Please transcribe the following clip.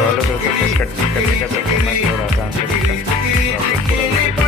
चलो दोस्तों, फिर करने का तो मैं थोड़ा आसान से तो आप लोग पूरा वीडियो